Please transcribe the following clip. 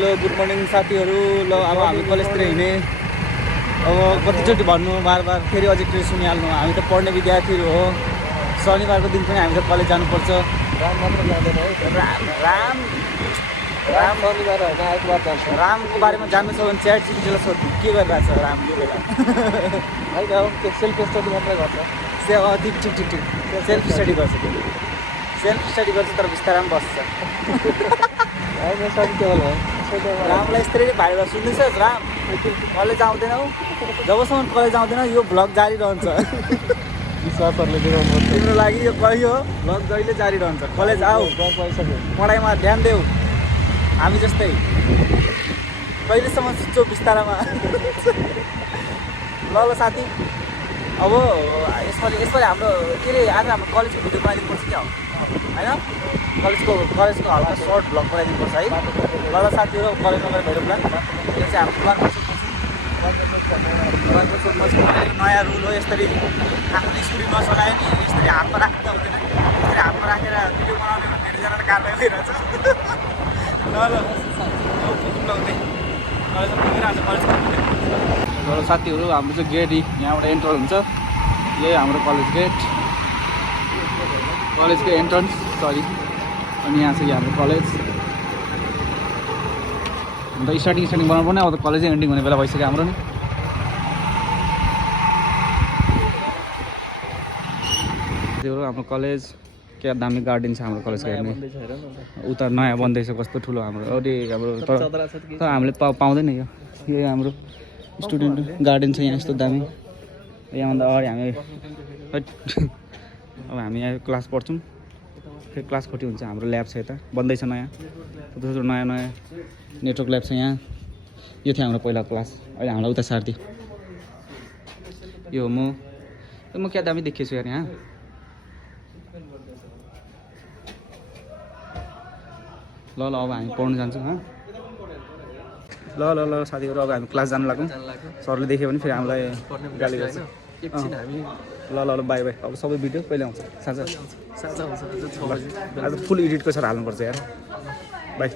Hello good morning साथीहरू। ल अब हामी कलेजतिर हिँड्ने। अब कतिचोटि भन्नु बार बार फेरि अझै त्यो सुनिहाल्नु, हामी त पढ्ने विद्यार्थीहरू हो। शनिबारको दिन पनि हामी त कलेज जानुपर्छ। राम मात्र जाँदैन है। राम शनिबार होइन आइतबार जान्छ। रामको बारेमा जान्नु छ भने च्याट जिपिटीलाई सोध्नु के गरिरहेछ राम यो बेला। होइन अब त्यो सेल्फ स्टडी मात्रै गर्छ। ठिक सेल्फ स्टडी गर्छ, सेल्फ स्टडी गर्छ तर बिस्तारै पनि बस्छ। होइन सरी टेबल भयो। रामलाई यस्तै भाइबाट सुन्दैछ राम कलेज आउँदैनौ, जबसम्म कलेज आउँदैन यो भ्लग जारी रहन्छ। विश्वासहरूले देखाउनु पर्छ। तिम्रो लागि यो भ्लग जहिले जारी रहन्छ। कलेज आऊ, भइसक्यो। पढाइमा ध्यान देऊ, हामी जस्तै कहिलेसम्म सुत्छौ बिस्तारामा। ल साथी, अब यसपालि हाम्रो के अरे आज हाम्रो कलेजको भिडियो बनाइदिनुपर्छ क्या होइन, कलेजको हल्का सर्ट भ्लग बनाइदिनुपर्छ है। ल साथीहरू, कलेजमा गएर भेटौँ ल। यो चाहिँ हाम्रो नयाँ रुल हो। यसरी आफ्नो स्कुटी नचलायो नि, यसरी हातमा राख्दा हुँदैन। यसरी हातमा राखेर भिडियो बनाउने धेरैजनाले कारवाही भइरहेछ। ल साथीहरू, हाम्रो चाहिँ गेट यहाँबाट एन्टर हुन्छ। यही हाम्रो कलेज गेट, कलेजको एन्ट्रन्स सरी। अनि यहाँ चाहिँ हाम्रो कलेज। अन्त स्टार्टिङ बनाउनु पर्ने, अब त कलेजै एन्डिङ हुने बेला भइसक्यो हाम्रो नि। हाम्रो कलेज क्या दामी गार्डन छ हाम्रो कलेजको हेर्ने। उता नयाँ बन्दैछ कस्तो ठुलो हाम्रो अरे हाम्रो। तर हामीले पाउँदैन यो हाम्रो स्टुडेन्ट गार्डन छ यहाँ यस्तो दामी। यहाँभन्दा अगाडि हामी अब हामी यहाँ क्लास पढ्छौँ, फेरि क्लास खटी हुन्छ। हाम्रो ल्याब छ यता बन्दैछ नयाँ, थुप्रो नयाँ नेटवर्क ल्याब छ यहाँ। यो थियो हाम्रो पहिला क्लास, अहिले हामीलाई उता सार्दी। यो म क्या दामी देखेको छु यार यहाँ। ल अब हामी पढ्नु जान्छौँ। ल साथीहरू, अब हामी क्लास जानु लाग्छौँ। सरले देख्यो भने फेरि हामीलाई गाली गर्छ। ल बाई बाई। अब सबै भिडियो कहिले आउँछ? साँझ आज फुल एडिटको सर हाल्नुपर्छ यार। बाई।